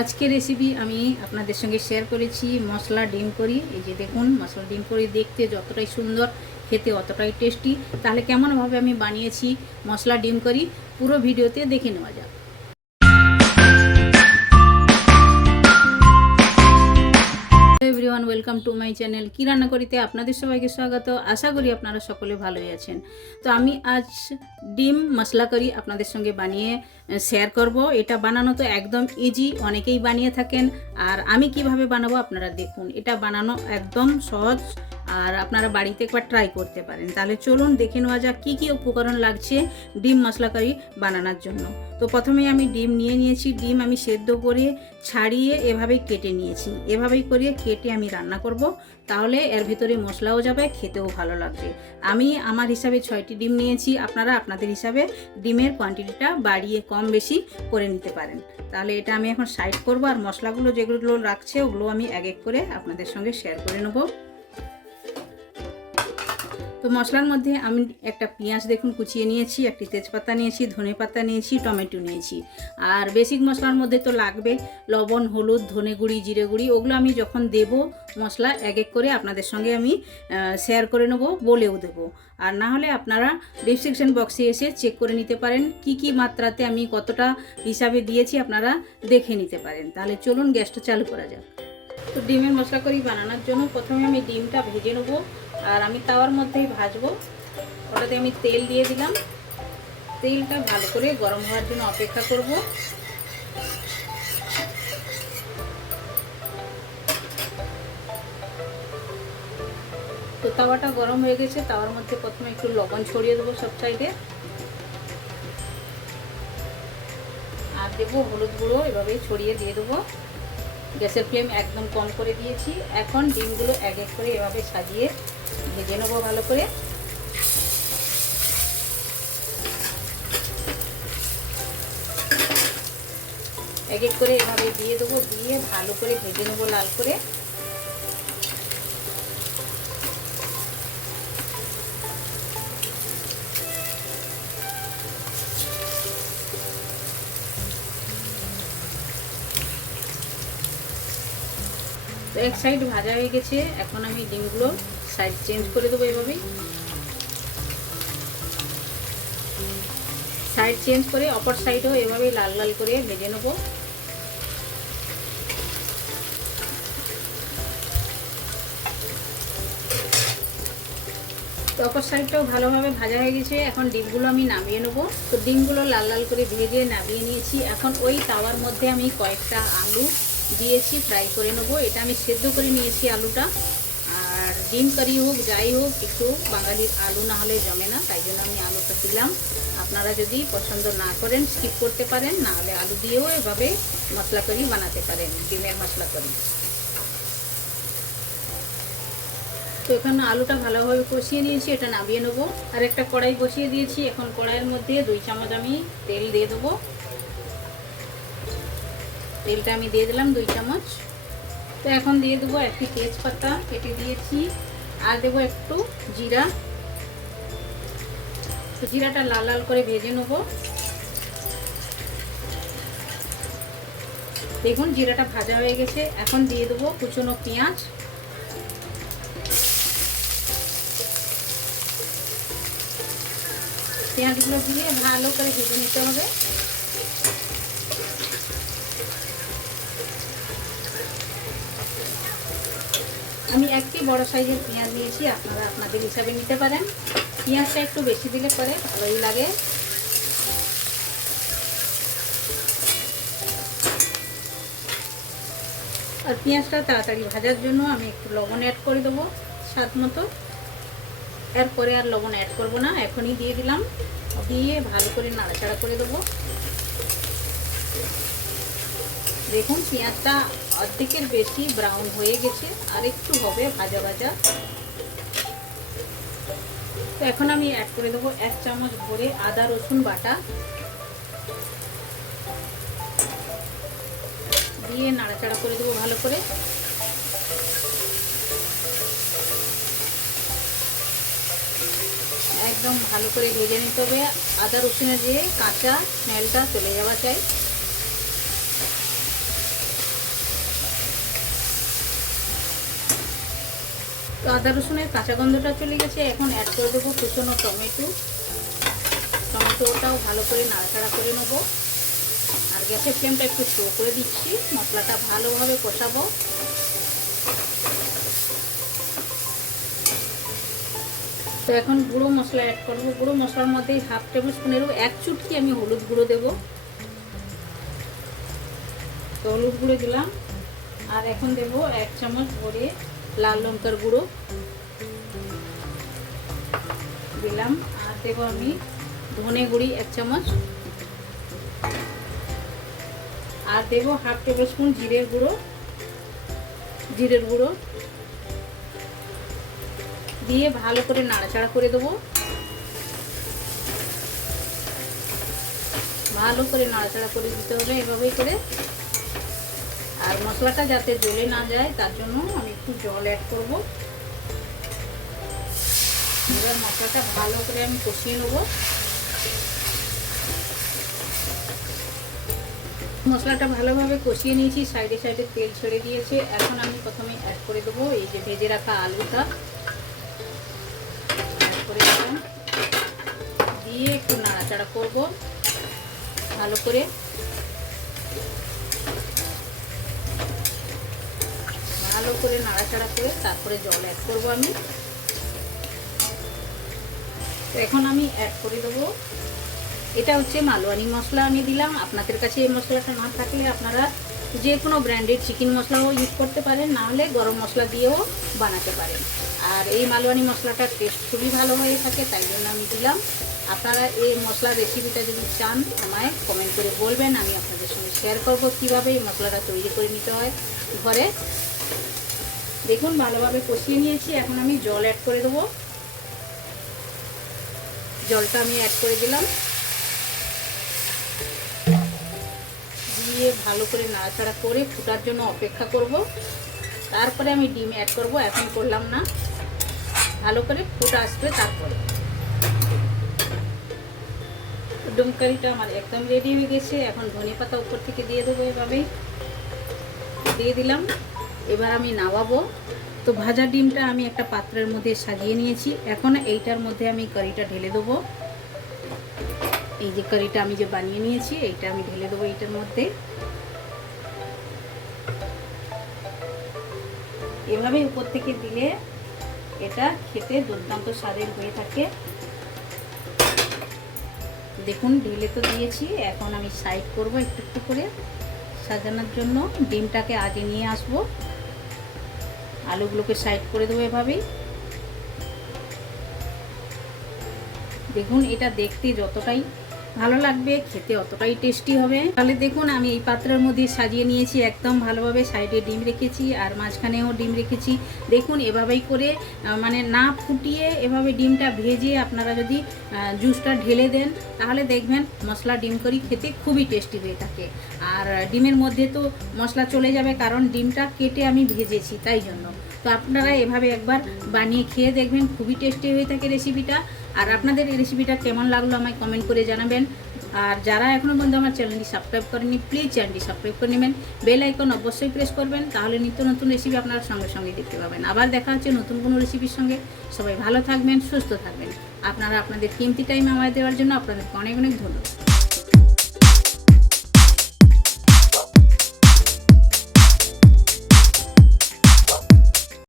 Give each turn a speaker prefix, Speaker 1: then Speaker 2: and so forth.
Speaker 1: আজকে রেসিপি আমি আপনাদের সঙ্গে শেয়ার করেছি। মশলা, ডিম করি। এই যে দেখুন, মশলা, ডিম করি দেখতে যতটাই সুন্দর, খেতে অতটাই টেস্টি তাহলে কেমনভাবে আমি বানিয়েছি মশলা, ডিম করি, পুরো ভিডিওতে দেখে নেওয়া যাক। ওয়েলকাম টু মাই চ্যানেল কি রান্না করিতে আপনাদের সবাইকে স্বাগত। আশা করি আপনারা সকলে ভালোই আছেন। তো আমি আজ ডিম মশলা করি আপনাদের সঙ্গে বানিয়ে শেয়ার করব। এটা বানানো তো একদম ইজি অনেকেই বানিয়ে থাকেন। আর আমি কীভাবে বানাবো আপনারা দেখুন। এটা বানানো একদম সহজ। আর আপনারা বাড়িতে একবার ট্রাই করতে পারেন। তাহলে চলুন দেখে নেওয়া যাক কী কী উপকরণ লাগছে ডিম মশলা কারি বানানোর জন্য। তো প্রথমে আমি ডিম নিয়ে নিয়েছি। ডিম আমি সেদ্ধ করে ছাড়িয়ে এভাবেই কেটে নিয়েছি। এভাবেই করে কেটে আমি রান্না করব। তাহলে এর ভিতরে মশলাও যাবে, খেতেও ভালো লাগবে। আমি আমার হিসাবে ছয়টি ডিম নিয়েছি। আপনারা আপনাদের হিসাবে ডিমের কোয়ান্টিটিটা বাড়িয়ে কম বেশি করে নিতে পারেন। তাহলে এটা আমি এখন সাইড করব। আর মশলাগুলো যেগুলো রাখছে, ওগুলো আমি এক এক করে আপনাদের সঙ্গে শেয়ার করে নেব। তো মশলার মধ্যে আমি একটা পেঁয়াজ দেখুন কুচিয়ে নিয়েছি, একটি তেজপাতা নিয়েছি, ধনে পাতা নিয়েছি, টমেটো নিয়েছি। আর বেসিক মশলার মধ্যে তো লাগবে লবণ, হলুদ, ধনে গুঁড়ি, জিরে গুঁড়ি, ওগুলো আমি যখন দেব মশলা এক এক করে আপনাদের সঙ্গে আমি শেয়ার করে নেব, বলেও দেবো। আর না হলে আপনারা ডিসক্রিপশন বক্সে এসে চেক করে নিতে পারেন কি কি মাত্রাতে আমি কতটা হিসাবে দিয়েছি আপনারা দেখে নিতে পারেন। তাহলে চলুন গ্যাসটা চালু করা যাক। তো ডিমের মশলা করি বানানোর জন্য প্রথমে আমি ডিমটা ভেজে নেব। আর আমি তাওয়ার মধ্যেই ভাজবো। ওটাতে আমি তেল দিয়ে দিলাম। তেলটা ভালো করে গরম হওয়ার জন্য অপেক্ষা করব। তো তাওয়াটা গরম হয়ে গেছে, তাওয়ার মধ্যে প্রথমে একটু লবণ ছড়িয়ে দেবো সব সাইডে। আর দেবো হলুদ গুঁড়ো, এভাবেই ছড়িয়ে দিয়ে দেবো। গ্যাসের ফ্লেম একদম কম করে দিয়েছি। এখন ডিমগুলো এক এক করে এভাবে সাজিয়ে ভেজে নেব ভালো করে। এক এক করে এভাবে দিয়ে দেবো, দিয়ে ভালো করে ভেজে নেব লাল করে। এক সাইড ভাজা হয়ে গেছে, এখন আমি ডিমগুলো সাইড চেঞ্জ করে দেবো এভাবেই। সাইড চেঞ্জ করে অপর সাইডও এভাবেই লাল লাল করে ভেজে নেব। অপর সাইডটাও ভালোভাবে ভাজা হয়ে গেছে, এখন ডিমগুলো আমি নামিয়ে নেব। তো ডিমগুলো লাল লাল করে ভেজে নামিয়ে নিয়েছি। এখন ওই তাওয়ার মধ্যে আমি কয়েকটা আলু দিয়েছি ফ্রাই করে নেব। এটা আমি সেদ্ধ করে নিয়েছি আলুটা। আর ডিম কারি হোক, যাই হোক, একটু বাঙালির আলু না হলে জমে না, তাই জন্য আমি আলুটা দিলাম। আপনারা যদি পছন্দ না করেন স্কিপ করতে পারেন, না হলে আলু দিয়েও এভাবে মশলা করি বানাতে পারেন, ডিমের মশলা করি। তো এখানে আলুটা ভালোভাবে কষিয়ে নিয়েছি, এটা নামিয়ে নেব। আর একটা কড়াই বসিয়ে দিয়েছি, এখন কড়াইয়ের মধ্যে দুই চামচ আমি তেল দিয়ে দেবো। তেলটা আমি দিয়ে দিলাম দুই চামচ। তো এখন দিয়ে দেবো একটি তেজপাতা কেটে দিয়েছি। আর দেবো একটু জিরা। তো জিরাটা লাল লাল করে ভেজে নেব। দেখুন, জিরাটা ভাজা হয়ে গেছে। এখন দিয়ে দেবো কুচনো পেঁয়াজ। পেঁয়াজগুলো দিয়ে ভালো করে ভেজে নিতে হবে। আমি একটি বড় সাইজের পেঁয়াজ নিয়েছি, আপনারা আপনাদের হিসাবে নিতে পারেন। পেঁয়াজটা একটু বেশি দিলে পরে ভালোই লাগে। আর পেঁয়াজটা তাড়াতাড়ি ভাজার জন্য আমি একটু লবণ অ্যাড করে দেবো, স্বাদ মতো। এরপরে আর লবণ অ্যাড করব না, এখনই দিয়ে দিলাম। দিয়ে ভালো করে নাড়াচাড়া করে দেবো। দেখুন, পেঁয়াজটা অর্ধেকের বেশি ব্রাউন হয়ে গেছে, আর একটু হবে ভাজা ভাজা। তো এখন আমি অ্যাড করে দেবো এক চামচ ভরে আদা, রসুন বাটা। দিয়ে নাড়াচাড়া করে দেবো ভালো করে। একদম ভালো করে ভেজে নিতে হবে। আদা, রসুনের যে কাঁচা স্মেলটা চলে যাওয়া চাই। তো আদা রসুনের কাঁচা গন্ধটা চলে গেছে, এখন অ্যাড করে দেবো কুচনো টমেটো। টমেটোটাও ভালো করে নাড়াচাড়া করে নেব। আর গ্যাসের ফ্লেমটা একটু স্লো করে দিচ্ছি, মশলাটা ভালোভাবে কষাবো। তো এখন গুঁড়ো মশলা অ্যাড করব। গুঁড়ো মশলার মধ্যে হাফ টেবিল স্পুনেরও এক চুটকি আমি হলুদ গুঁড়ো দেবো। তো হলুদ গুঁড়ো দিলাম। আর এখন দেবো এক চামচ ভরে লাল লঙ্কার গুঁড়ো। দিলাম। আর দেবো আমি ধনে গুঁড়ি এক চামচ। আর দেবো হাফ টেবিল স্পুন জিরের গুঁড়ো। জিরের গুঁড়ো। দিয়ে ভালো করে নাড়াচাড়া করে দেবো। ভালো করে নাড়াচাড়া করে দিতে হবে। এভাবেই করে আর মশলাটা যাতে জ্বলে না যায়, তার জন্য আমি একটু জল অ্যাড করব। এবার মশলাটা ভালো করে আমি কষিয়ে নেব। মশলাটা ভালোভাবে কষিয়ে নিয়েছি, সাইডে সাইডে তেল ছেড়ে দিয়েছে। এখন আমি প্রথমে অ্যাড করে দেবো এই যে ভেজে রাখা আলুটা। করে দিয়ে একটু নাড়াচাড়া করব। ভালো করে ভালো করে নাড়াচাড়া করে তারপরে জল অ্যাড করব আমি। তো এখন আমি অ্যাড করে দেবো। এটা হচ্ছে মালওয়ানি মশলা আমি দিলাম। আপনাদের কাছে এই মশলাটা না থাকলে আপনারা যে কোনো ব্র্যান্ডেড চিকেন মশলাও ইউজ করতে পারেন, না হলে গরম মশলা দিয়েও বানাতে পারেন। আর এই মালওয়ানি মশলাটার টেস্ট খুবই ভালো হয়ে থাকে, তাই জন্য আমি দিলাম। আপনারা এই মশলার রেসিপিটা যদি চান, আমায় কমেন্ট করে বলবেন। আমি আপনাদের সঙ্গে শেয়ার করব কীভাবে এই মশলাটা তৈরি করে নিতে হয় ঘরে। দেখুন, ভালোভাবে কষিয়ে নিয়েছি। এখন আমি জল অ্যাড করে দেবো। জলটা আমি অ্যাড করে দিলাম। দিয়ে ভালো করে নাড়াচাড়া করে ফুটার জন্য অপেক্ষা করব। তারপরে আমি ডিম অ্যাড করব, এখন করলাম না। ভালো করে ফুটা আসবে তারপরে। ডুম আমার একদম রেডি হয়ে গেছে। এখন ধনে পাতা উপর থেকে দিয়ে দেবো এভাবেই। দিয়ে দিলাম। এবার আমি নামাবো। তো ভাজা ডিমটা আমি একটা পাত্রের মধ্যে সাজিয়ে নিয়েছি। এখন এইটার মধ্যে আমি কারিটা ঢেলে দেবো। এই যে কারিটা আমি যে বানিয়ে নিয়েছি, এইটা আমি ঢেলে দেবো এইটার মধ্যে। এভাবে উপর থেকে দিলে এটা খেতে দুর্দান্ত স্বাদের হয়ে থাকে। দেখুন, ঢেলে তো দিয়েছি। এখন আমি সাইড করব একটু একটু করে। সাজানোর জন্য ডিমটাকে আগে নিয়ে আসব। আলুগুলোকে সাইড করে দেবো এভাবেই। দেখুন এটা দেখতে যতটাই ভালো লাগবে, খেতে অতটাই টেস্টি হবে। তাহলে দেখুন, আমি এই পাত্রের মধ্যে সাজিয়ে নিয়েছি, একদম ভালোভাবে সাইডে ডিম রেখেছি আর মাঝখানেও ডিম রেখেছি। দেখুন, এভাবেই করে মানে না ফুটিয়ে এভাবে ডিমটা ভেজে আপনারা যদি জুসটা ঢেলে দেন, তাহলে দেখবেন মশলা ডিম করি খেতে খুবই টেস্টি হয়ে থাকে। আর ডিমের মধ্যে তো মশলা চলে যাবে, কারণ ডিমটা কেটে আমি ভেজেছি, তাই জন্য। তো আপনারা এভাবে একবার বানিয়ে খেয়ে দেখবেন, খুবই টেস্টি হয়ে থাকে রেসিপিটা আর আপনাদের এই রেসিপিটা কেমন লাগল আমায় কমেন্ট করে জানাবেন। আর যারা এখনও পর্যন্ত আমার চ্যানেলটি সাবস্ক্রাইব করেনি প্লিজ চ্যানেলটি সাবস্ক্রাইব করে নেবেন। বেল আইকন অবশ্যই প্রেস করবেন, তাহলে নিত্য নতুন রেসিপি আপনারা সঙ্গে সঙ্গে দেখতে পাবেন। আবার দেখা হচ্ছে নতুন কোনো রেসিপির সঙ্গে। সবাই ভালো থাকবেন, সুস্থ থাকবেন। আপনারা আপনাদের কিমতি টাইম আমায় দেওয়ার জন্য আপনাদেরকে অনেক অনেক ধন্যবাদ।